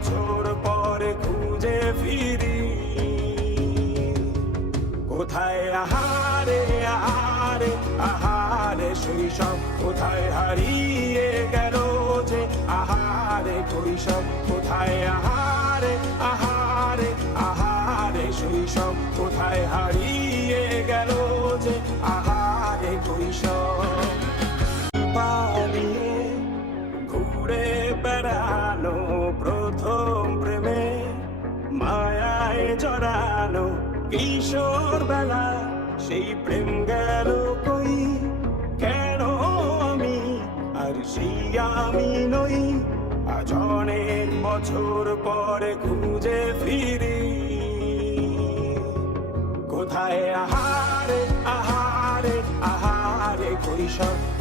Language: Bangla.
বছর পরে খুঁজে ফিরি। কোথায় আহারে আহারে আহারে শৈশব, কোথায় হারিয়ে গেল যে আহারে কৈশব। কোথায় আহারে আহারে আহারে শৈশব, কোথায় হারিয়ে গেল যে আহারে কৈশব। পালিয়ে ঘুরে বেড়ানো প্রথম প্রেমে, মায়ায় জড়ানো কিশোর বেলা, সেই প্রেম গেল কই, কেন আমি আর সেই আমি নই। আজ অনেক বছর পরে খুঁজে ফিরি। কোথায় আহারে আহারে আহারে কৈশব।